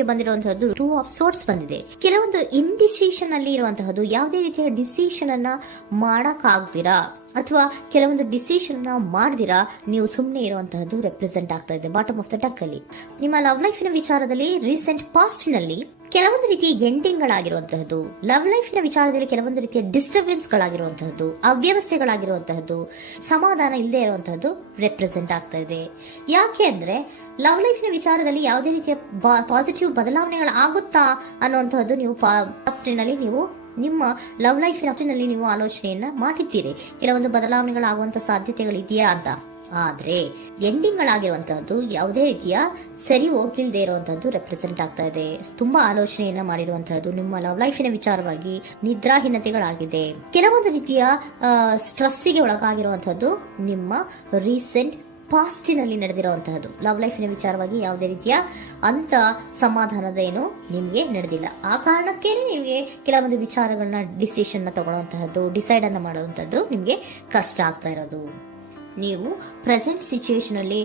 ನಿಮಗೆ ಬಂದಿರುವಂತಹದ್ದು 2 of sorts ಬಂದಿದೆ. ಕೆಲವೊಂದು ಇಂಡಿಸಿಷನ್ ಅಲ್ಲಿ ಇರುವಂತಹದ್ದು, ಯಾವುದೇ ರೀತಿಯ ಡಿಸಿಷನ್ ಅನ್ನ ಮಾಡಕ್ ಆಗ್ದಿರಾ ಅಥವಾ ಕೆಲವೊಂದು ಡಿಸಿಷನ್ ಮಾಡ್ದಿರಾ ನೀವು ಸುಮ್ಮನೆ ಇರುವಂತಹದ್ದು ರೆಪ್ರೆಸೆಂಟ್ ಆಗ್ತಾ ಇದೆ ಬಾಟಮ್ ಆಫ್ ದ ಡಕ್ ಅಲ್ಲಿ. ನಿಮ್ಮ ಲವ್ ಲೈಫಿನ ವಿಚಾರದಲ್ಲಿ ರೀಸೆಂಟ್ ಪಾಸ್ಟ್ ನಲ್ಲಿ ಕೆಲವೊಂದು ರೀತಿಯ ಎಂಡಿಂಗ್ ಗಳಾಗಿರುವಂತಹದ್ದು, ಲವ್ ಲೈಫಿನ ವಿಚಾರದಲ್ಲಿ ಕೆಲವೊಂದು ರೀತಿಯ ಡಿಸ್ಟರ್ಬೆನ್ಸ್ ಗಳಾಗಿರುವಂತಹದ್ದು, ಅವ್ಯವಸ್ಥೆಗಳಾಗಿರುವಂತಹದ್ದು, ಸಮಾಧಾನ ಇಲ್ಲದೆ ಇರುವಂತಹದ್ದು ರೆಪ್ರೆಸೆಂಟ್ ಆಗ್ತಾ ಇದೆ. ಯಾಕೆ ಅಂದ್ರೆ ಲವ್ ಲೈಫಿನ ವಿಚಾರದಲ್ಲಿ ಯಾವುದೇ ರೀತಿಯ ಪಾಸಿಟಿವ್ ಬದಲಾವಣೆಗಳಾಗುತ್ತಾ ಅನ್ನುವಂತಹದ್ದು ನೀವು ಪಾಸ್ಟ್ನಲ್ಲಿ ನೀವು ನಿಮ್ಮ ಲವ್ ಲೈಫಿನಲ್ಲಿ ನೀವು ಆಲೋಚನೆಯನ್ನ ಮಾಡಿದ್ದೀರಿ, ಕೆಲವೊಂದು ಬದಲಾವಣೆಗಳಾಗುವಂತ ಸಾಧ್ಯತೆಗಳಿದೆಯಾ ಅಂತ. ಆದ್ರೆ ಎಂಡಿಂಗ್ ಗಳಾಗಿರುವಂತಹದ್ದು ಯಾವುದೇ ರೀತಿಯ ಸರಿ ಹೋಗಿಲ್ದೇ ಇರುವಂತಹದ್ದು ರೆಪ್ರೆಸೆಂಟ್ ಆಗ್ತಾ ಇದೆ. ತುಂಬಾ ಆಲೋಚನೆಯನ್ನ ಮಾಡಿರುವಂತಹದ್ದು ನಿಮ್ಮ ಲವ್ ಲೈಫಿನ ವಿಚಾರವಾಗಿ ನಿದ್ರಾಹೀನತೆಗಳಾಗಿದೆ. ಕೆಲವೊಂದು ರೀತಿಯ ಸ್ಟ್ರೆಸ್ಸಿಗೆ ಒಳಗಾಗಿರುವಂತಹದ್ದು ನಿಮ್ಮ ರೀಸೆಂಟ್ ಪಾಸ್ಟಿನಲ್ಲಿ ನಡೆದಿರುವಂತಹದ್ದು. ಲವ್ ಲೈಫಿನ ವಿಚಾರವಾಗಿ ಯಾವುದೇ ರೀತಿಯ ಅಂತ ಸಮಾಧಾನದ ಏನು ನಿಮ್ಗೆ ನಡೆದಿಲ್ಲ. ಆ ಕಾರಣಕ್ಕೇನೆ ನಿಮ್ಗೆ ಕೆಲವೊಂದು ವಿಚಾರಗಳನ್ನ ಡಿಸಿಷನ್ ತಗೊಳ್ಳುವಂತಹದ್ದು, ಡಿಸೈಡ್ ಅನ್ನ ಮಾಡುವಂತಹದ್ದು ನಿಮ್ಗೆ ಕಷ್ಟ ಆಗ್ತಾ ಇರೋದು. ನೀವು ಪ್ರೆಸೆಂಟ್ ಸಿಚುಯೇಷನ್ ಅಲ್ಲಿ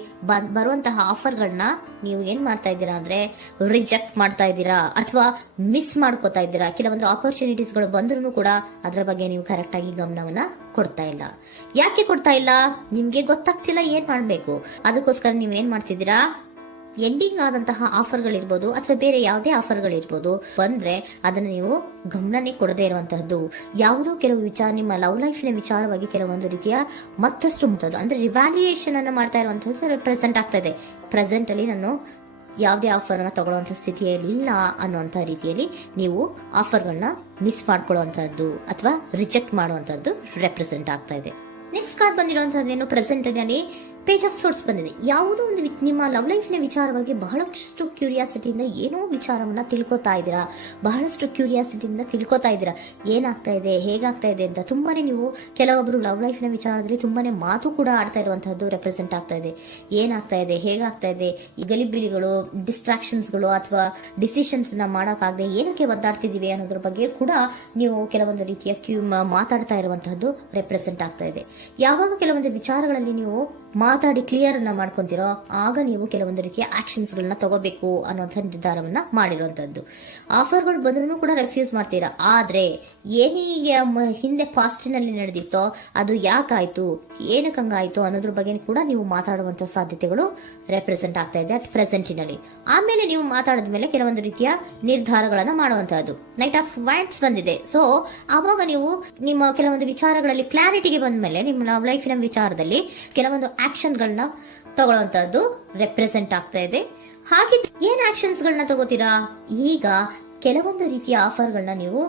ಬರುವಂತಹ ಆಫರ್ಗಳನ್ನ ನೀವು ಏನ್ ಮಾಡ್ತಾ ಇದ್ದೀರಾ ಅಂದ್ರೆ ರಿಜೆಕ್ಟ್ ಮಾಡ್ತಾ ಇದ್ದೀರಾ ಅಥವಾ ಮಿಸ್ ಮಾಡ್ಕೋತಾ ಇದ್ದೀರಾ. ಕೆಲವೊಂದು ಆಪರ್ಚುನಿಟೀಸ್ ಗಳು ಬಂದ್ರೂ ಕೂಡ ಅದರ ಬಗ್ಗೆ ನೀವು ಕರೆಕ್ಟ್ ಆಗಿ ಗಮನವನ್ನ ಕೊಡ್ತಾ ಇಲ್ಲ. ಯಾಕೆ ಕೊಡ್ತಾ ಇಲ್ಲ? ನಿಮ್ಗೆ ಗೊತ್ತಾಗ್ತಿಲ್ಲ ಏನ್ ಮಾಡ್ಬೇಕು. ಅದಕ್ಕೋಸ್ಕರ ನೀವ್ ಏನ್ ಮಾಡ್ತಿದ್ದೀರಾ, ಎಂಡಿಂಗ್ ಆದಂತಹ ಆಫರ್ಗಳಿರ್ಬೋದು ಅಥವಾ ಬೇರೆ ಯಾವುದೇ ಆಫರ್ಗಳಿರ್ಬೋದು ಬಂದ್ರೆ ಅದನ್ನ ನೀವು ಗಮನನೇ ಕೊಡದೇ ಇರುವಂತಹದ್ದು. ಯಾವುದೋ ಕೆಲವು ವಿಚಾರ ನಿಮ್ಮ ಲವ್ ಲೈಫಿನ ವಿಚಾರವಾಗಿ ಕೆಲವೊಂದು ರೀತಿಯ ಮತ್ತಷ್ಟು ಮುತ್ತದ್ದು ಅಂದ್ರೆ ರಿವ್ಯಾಲ್ಯೂಯೇಷನ್ ಅನ್ನ ಮಾಡ್ತಾ ಇರುವಂತಹದ್ದು ಪ್ರೆಸೆಂಟ್ ಆಗ್ತಾ ಇದೆ. ಪ್ರೆಸೆಂಟ್ ಅಲ್ಲಿ ನಾನು ಯಾವುದೇ ಆಫರ್ ಅನ್ನ ತಗೊಳ್ಳುವಂತ ಸ್ಥಿತಿಯಲ್ಲಿ ಇಲ್ಲ ಅನ್ನುವಂತ ರೀತಿಯಲ್ಲಿ ನೀವು ಆಫರ್ಗಳನ್ನ ಮಿಸ್ ಮಾಡ್ಕೊಳ್ಳುವಂತಹದ್ದು ಅಥವಾ ರಿಜೆಕ್ಟ್ ಮಾಡುವಂತಹದ್ದು ರೆಪ್ರೆಸೆಂಟ್ ಆಗ್ತಾ ಇದೆ. ನೆಕ್ಸ್ಟ್ ಕಾರ್ಡ್ ಬಂದಿರುವಂತಹದ್ದೇನು, ಪ್ರೆಸೆಂಟ್ ನಲ್ಲಿ ಪೇಜ್ ಆಫ್ ಸೋರ್ಟ್ಸ್ ಬಂದಿದೆ. ಯಾವುದೋ ಒಂದು ನಿಮ್ಮ ಲವ್ ಲೈಫಿನ ವಿಚಾರವಾಗಿ ಬಹಳಷ್ಟು ಕ್ಯೂರಿಯಾಸಿಟಿಯಿಂದ ಏನೋ ವಿಚಾರವನ್ನ ತಿಳ್ಕೊತಾ ಇದ್ದೀರಾ, ಬಹಳಷ್ಟು ಕ್ಯೂರಿಯಾಸಿಟಿಯಿಂದ ತಿಳ್ಕೊತಾ ಇದ್ದೀರಾ ಏನಾಗ್ತಾ ಇದೆ, ಹೇಗಾಗ್ತಾ ಇದೆ ಅಂತ. ತುಂಬಾನೇ ನೀವು ಕೆಲವೊಬ್ರು ಲವ್ ಲೈಫಿನ ವಿಚಾರದಲ್ಲಿ ತುಂಬಾನೇ ಮಾತು ಕೂಡ ಆಡ್ತಾ ಇರುವಂತಹದ್ದು ರೆಪ್ರೆಸೆಂಟ್ ಆಗ್ತಾ ಇದೆ. ಏನಾಗ್ತಾ ಇದೆ, ಹೇಗಾಗ್ತಾ ಇದೆ, ಈ ಗಲಿಬಿಲಿಗಳು, ಡಿಸ್ಟ್ರಾಕ್ಷನ್ಸ್ಗಳು ಅಥವಾ ಡಿಸಿಷನ್ಸ್ ನ ಮಾಡಕ್ಕಾಗದೆ ಏನಕ್ಕೆ ಒದ್ದಾಡ್ತಿದೀವಿ ಅನ್ನೋದ್ರ ಬಗ್ಗೆ ಕೂಡ ನೀವು ಕೆಲವೊಂದು ರೀತಿಯ ಮಾತಾಡ್ತಾ ಇರುವಂತಹದ್ದು ರೆಪ್ರೆಸೆಂಟ್ ಆಗ್ತಾ ಇದೆ. ಯಾವಾಗ ಕೆಲವೊಂದು ವಿಚಾರಗಳಲ್ಲಿ ನೀವು ಮಾತಾಡಿ ಕ್ಲಿಯರ್ ಅನ್ನ ಮಾಡ್ಕೊಂತೀರೋ ಆಗ ನೀವು ಕೆಲವೊಂದು ರೀತಿಯ ಆಕ್ಷನ್ಸ್ ಗಳನ್ನ ತಗೋಬೇಕು ಅನ್ನೋಂಥ ನಿರ್ಧಾರವನ್ನ ಮಾಡಿರುವಂತದ್ದು. ಆಫರ್ಗಳು ಬಂದ್ರೂ ಕೂಡ ರೆಫ್ಯೂಸ್ ಮಾಡ್ತೀರಾ. ಆದ್ರೆ ಏನೀಗ ಹಿಂದೆ ಪಾಸ್ಟಿನಲ್ಲಿ ನಡೆದಿತ್ತೋ ಅದು ಯಾಕಾಯ್ತು, ಏನಕ್ಕೆ ಹಂಗಾಯ್ತು ಅನ್ನೋದ್ರ ಬಗ್ಗೆ ಕೂಡ ನೀವು ಮಾತಾಡುವಂತ ಸಾಧ್ಯತೆಗಳು ರೆಪ್ರೆಸೆಂಟ್ ಆಗ್ತಾ ಇದೆ ಅಟ್ ಪ್ರೆಸೆಂಟಿನಲ್ಲಿ. ಆಮೇಲೆ ನೀವು ಮಾತಾಡಿದ್ಮೇಲೆ ಕೆಲವೊಂದು ರೀತಿಯ ನಿರ್ಧಾರಗಳನ್ನ ಮಾಡುವಂತಹದ್ದು. ನೈಟ್ ಆಫ್ ವ್ಯಾಂಡ್ಸ್ ಬಂದಿದೆ. ಸೊ ಆವಾಗ ನೀವು ನಿಮ್ಮ ಕೆಲವೊಂದು ವಿಚಾರಗಳಲ್ಲಿ ಕ್ಲಾರಿಟಿಗೆ ಬಂದ್ಮೇಲೆ ನಿಮ್ಮ ಲವ್ ಲೈಫಿನ ವಿಚಾರದಲ್ಲಿ ಕೆಲವೊಂದು ಆಕ್ಷನ್ ಗಳನ್ನ ತಗೊಳ್ಳುವಂತಹದ್ದು ರೆಪ್ರೆಸೆಂಟ್ ಆಗ್ತಾ ಇದೆ. ಹಾಗೆ ಏನ್ ಆಕ್ಷನ್ಸ್ ಗಳನ್ನ ತಗೋತೀರಾ? ಈಗ ಕೆಲವೊಂದು ರೀತಿಯ ಆಫರ್ಗಳನ್ನ ನೀವು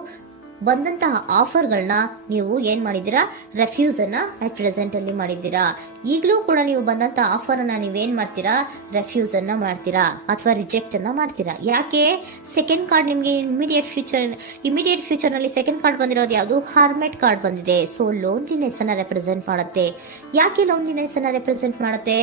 ಬಂದಂತಹ ಆಫರ್ಗಳನ್ನ ನೀವು ಏನ್ ಮಾಡಿದೀರಾ, ರೆಫ್ಯೂಸ್ ಅನ್ನ ಅಟ್ ಪ್ರೆಸೆಂಟ್ ಅಲ್ಲಿ ಮಾಡಿದ್ದೀರಾ. ಈಗಲೂ ಕೂಡ ನೀವು ಬಂದಂತಹ ಆಫರ್ ಅನ್ನ ನೀವೇನ್ ಮಾಡ್ತೀರಾ, ರೆಫ್ಯೂಸ್ ಅನ್ನ ಮಾಡ್ತೀರಾ ಅಥವಾ ರಿಜೆಕ್ಟ್ ಅನ್ನ ಮಾಡ್ತೀರಾ. ಯಾಕೆ? ಸೆಕೆಂಡ್ ಕಾರ್ಡ್ ನಿಮ್ಗೆ ಇಮಿಡಿಯೇಟ್ ಫ್ಯೂಚರ್ ನಲ್ಲಿ ಸೆಕೆಂಡ್ ಕಾರ್ಡ್ ಬಂದಿರೋದು ಯಾವುದು, ಹರ್ಮೆಟ್ ಕಾರ್ಡ್ ಬಂದಿದೆ. ಸೊ ಲೋನ್ಲಿನೆಸ್ ಅನ್ನ ರೆಪ್ರೆಸೆಂಟ್ ಮಾಡುತ್ತೆ. ಯಾಕೆ ಲೋನ್ಲಿನೆಸ್ ಅನ್ನ ರೆಪ್ರೆಸೆಂಟ್ ಮಾಡುತ್ತೆ?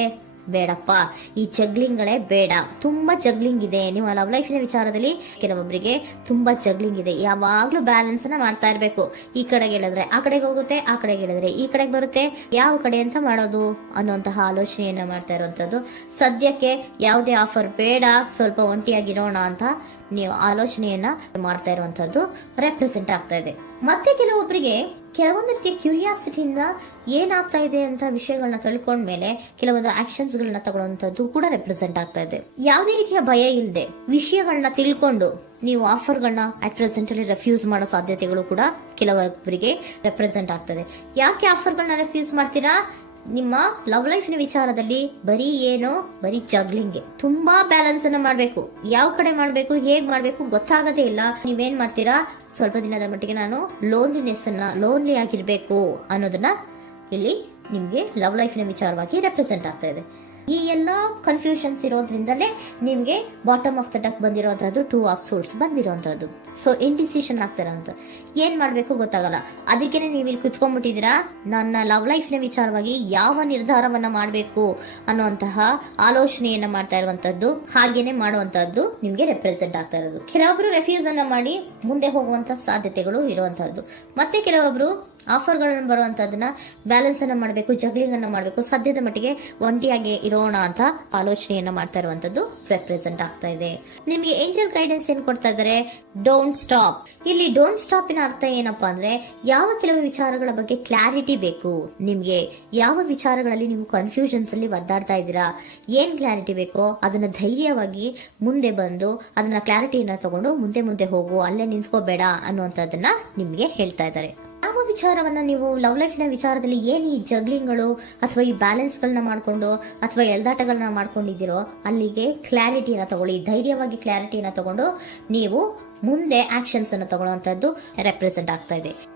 ಬೇಡಪ್ಪ, ಈ ಜಗ್ಲಿಂಗ್ಗಳೇ ಬೇಡ. ತುಂಬಾ ಜಗ್ಲಿಂಗ್ ಇದೆ ನೀವು ಲವ್ ಲೈಫಿನ ವಿಚಾರದಲ್ಲಿ. ಕೆಲವೊಬ್ಬರಿಗೆ ತುಂಬಾ ಜಗ್ಲಿಂಗ್ ಇದೆ. ಯಾವಾಗ್ಲೂ ಬ್ಯಾಲೆನ್ಸ್ ಅನ್ನ ಮಾಡ್ತಾ ಇರ್ಬೇಕು. ಈ ಕಡೆಗೆ ಹೇಳಿದ್ರೆ ಆ ಕಡೆಗೆ ಹೋಗುತ್ತೆ, ಆ ಕಡೆಗೆ ಹೇಳಿದ್ರೆ ಈ ಕಡೆಗೆ ಬರುತ್ತೆ. ಯಾವ ಕಡೆ ಅಂತ ಮಾಡೋದು ಅನ್ನುವಂತಹ ಆಲೋಚನೆಯನ್ನ ಮಾಡ್ತಾ ಇರುವಂತದ್ದು. ಸದ್ಯಕ್ಕೆ ಯಾವುದೇ ಆಫರ್ ಬೇಡ, ಸ್ವಲ್ಪ ಒಂಟಿಯಾಗಿರೋಣ ಅಂತ ನೀವು ಆಲೋಚನೆಯನ್ನ ಮಾಡ್ತಾ ಇರುವಂತದ್ದು ರೆಪ್ರೆಸೆಂಟ್ ಆಗ್ತಾ ಇದೆ. ಮತ್ತೆ ಕೆಲವೊಬ್ಬರಿಗೆ ಕೆಲವೊಂದು ರೀತಿಯ ಕ್ಯೂರಿಯಾಸಿಟಿಯಿಂದ ಏನಾಗ್ತಾ ಇದೆ ಅಂತ ವಿಷಯಗಳನ್ನ ತಿಳ್ಕೊಂಡ್ಮೇಲೆ ಕೆಲವೊಂದು ಆಕ್ಷನ್ಸ್ ಗಳನ್ನ ತಗೊಳ್ಳುವಂತದ್ದು ಕೂಡ ರೆಪ್ರೆಸೆಂಟ್ ಆಗ್ತಾ ಇದೆ. ಯಾವುದೇ ರೀತಿಯ ಭಯ ಇಲ್ಲದೆ ವಿಷಯಗಳನ್ನ ತಿಳ್ಕೊಂಡು ನೀವು ಆಫರ್ಗಳನ್ನ ಅಟ್ ಪ್ರೆಸೆಂಟ್ ಅಲ್ಲಿ ರೆಫ್ಯೂಸ್ ಮಾಡೋ ಸಾಧ್ಯತೆಗಳು ಕೂಡ ಕೆಲವೊಬ್ಬರಿಗೆ ರೆಪ್ರೆಸೆಂಟ್ ಆಗ್ತದೆ. ಯಾಕೆ ಆಫರ್ಗಳನ್ನ ರೆಫ್ಯೂಸ್ ಮಾಡ್ತೀರಾ? ನಿಮ್ಮ ಲವ್ ಲೈಫಿನ ವಿಚಾರದಲ್ಲಿ ಬರೀ ಜಗ್ಲಿಂಗ್, ತುಂಬಾ ಬ್ಯಾಲೆನ್ಸ್ ಅನ್ನ ಮಾಡ್ಬೇಕು. ಯಾವ ಕಡೆ ಮಾಡ್ಬೇಕು, ಹೇಗ್ ಮಾಡ್ಬೇಕು ಗೊತ್ತಾಗದೇ ಇಲ್ಲ. ನೀವೇನ್ ಮಾಡ್ತೀರಾ, ಸ್ವಲ್ಪ ದಿನದ ಮಟ್ಟಿಗೆ ನಾನು ಲೋನ್ಲಿ ಆಗಿರ್ಬೇಕು ಅನ್ನೋದನ್ನ ಇಲ್ಲಿ ನಿಮ್ಗೆ ಲವ್ ಲೈಫಿನ ವಿಚಾರವಾಗಿ ರೆಪ್ರೆಸೆಂಟ್ ಆಗ್ತಾ ಇದೆ. ಈ ಎಲ್ಲಾ ಕನ್ಫ್ಯೂಷನ್ಸ್ ಇರೋದ್ರಿಂದಲೇ ನಿಮ್ಗೆ ಬಾಟಮ್ ಆಫ್ ದ ಡಕ್ ಬಂದಿರುವಂತಹದ್ದು 2 ಆಫ್ ಸೋರ್ಟ್ಸ್ ಬಂದಿರುವಂತಹದ್ದು. ಸೊ ಇಂಡಿಸಿಷನ್ ಆಗ್ತಿರೋಂತ ಏನ್ ಮಾಡ್ಬೇಕು ಗೊತ್ತಾಗಲ್ಲ. ಅದಕ್ಕೇನೆ ನೀವು ಇಲ್ಲಿ ಕುತ್ಕೊಂಡ್ಬಿಟ್ಟಿದ್ದೀರಾ, ನನ್ನ ಲವ್ ಲೈಫ್ನ ವಿಚಾರವಾಗಿ ಯಾವ ನಿರ್ಧಾರವನ್ನ ಮಾಡಬೇಕು ಅನ್ನುವಂತಹ ಆಲೋಚನೆಯನ್ನ ಮಾಡ್ತಾ ಇರುವಂತದ್ದು, ಹಾಗೇನೆ ಮಾಡುವಂತಹದ್ದು ನಿಮ್ಗೆ ರೆಪ್ರೆಸೆಂಟ್ ಆಗ್ತಾ ಇರೋದು. ಕೆಲವೊಬ್ರು ರೆಫ್ಯೂಸ್ ಅನ್ನ ಮಾಡಿ ಮುಂದೆ ಹೋಗುವಂತ ಸಾಧ್ಯತೆಗಳು ಇರುವಂತಹದ್ದು. ಮತ್ತೆ ಕೆಲವೊಬ್ರು ಆಫರ್ಗಳನ್ನು ಬರುವಂತದನ್ನ ಬ್ಯಾಲೆನ್ಸ್ ಅನ್ನ ಮಾಡಬೇಕು, ಜಗ್ಲಿಂಗ್ ಅನ್ನ ಮಾಡಬೇಕು, ಸದ್ಯದ ಮಟ್ಟಿಗೆ ಒಂಟಿಯಾಗಿ ಇರೋಣ ಅಂತ ಆಲೋಚನೆಯನ್ನ ಮಾಡ್ತಾ ಇರುವಂತದ್ದು ರೆಪ್ರೆಸೆಂಟ್ ಆಗ್ತಾ ಇದೆ. ನಿಮಗೆ ಏಂಜಲ್ ಗೈಡೆನ್ಸ್ ಏನ್ ಕೊಡ್ತಾ ಇದ್ದಾರೆ, ಡೋಂಟ್ ಸ್ಟಾಪ್. ಇಲ್ಲಿ ಡೋಂಟ್ ಸ್ಟಾಪ್ ಇನ ಅರ್ಥ ಏನಪ್ಪಾ ಅಂದ್ರೆ, ಯಾವ ಕೆಲವು ವಿಚಾರಗಳ ಬಗ್ಗೆ ಕ್ಲಾರಿಟಿ ಬೇಕು ನಿಮ್ಗೆ, ಯಾವ ವಿಚಾರಗಳಲ್ಲಿ ನೀವು ಕನ್ಫ್ಯೂಷನ್ಸ್ ಅಲ್ಲಿ ಒದ್ದಾಡ್ತಾ ಇದ್ದೀರಾ, ಏನ್ ಕ್ಲಾರಿಟಿ ಬೇಕೋ ಅದನ್ನ ಧೈರ್ಯವಾಗಿ ಮುಂದೆ ಬಂದು ಅದನ್ನ ಕ್ಲಾರಿಟಿಯನ್ನ ತಗೊಂಡು ಮುಂದೆ ಹೋಗು, ಅಲ್ಲೇ ನಿಂತ್ಕೋಬೇಡ ಅನ್ನುವಂಥದ್ದನ್ನ ನಿಮ್ಗೆ ಹೇಳ್ತಾ ಇದ್ದಾರೆ. ಯಾವ ವಿಚಾರವನ್ನ ನೀವು ಲವ್ ಲೈಫ್ ನ ವಿಚಾರದಲ್ಲಿ ಏನ್ ಈ ಜಗ್ಲಿಂಗ್ಗಳು ಅಥವಾ ಈ ಬ್ಯಾಲೆನ್ಸ್ ಗಳನ್ನ ಮಾಡ್ಕೊಂಡು ಅಥವಾ ಎಳ್ದಾಟಗಳನ್ನ ಮಾಡ್ಕೊಂಡಿದ್ದೀರೋ ಅಲ್ಲಿಗೆ ಕ್ಲಾರಿಟಿಯನ್ನ ತಗೊಳ್ಳಿ, ಧೈರ್ಯವಾಗಿ ಕ್ಲಾರಿಟಿಯನ್ನ ತಗೊಂಡು ನೀವು ಮುಂದೆ ಆಕ್ಷನ್ಸ್ ಅನ್ನು ತಗೊಳ್ಳುವಂತದ್ದು ರೆಪ್ರೆಸೆಂಟ್ ಆಗ್ತಾ ಇದೆ.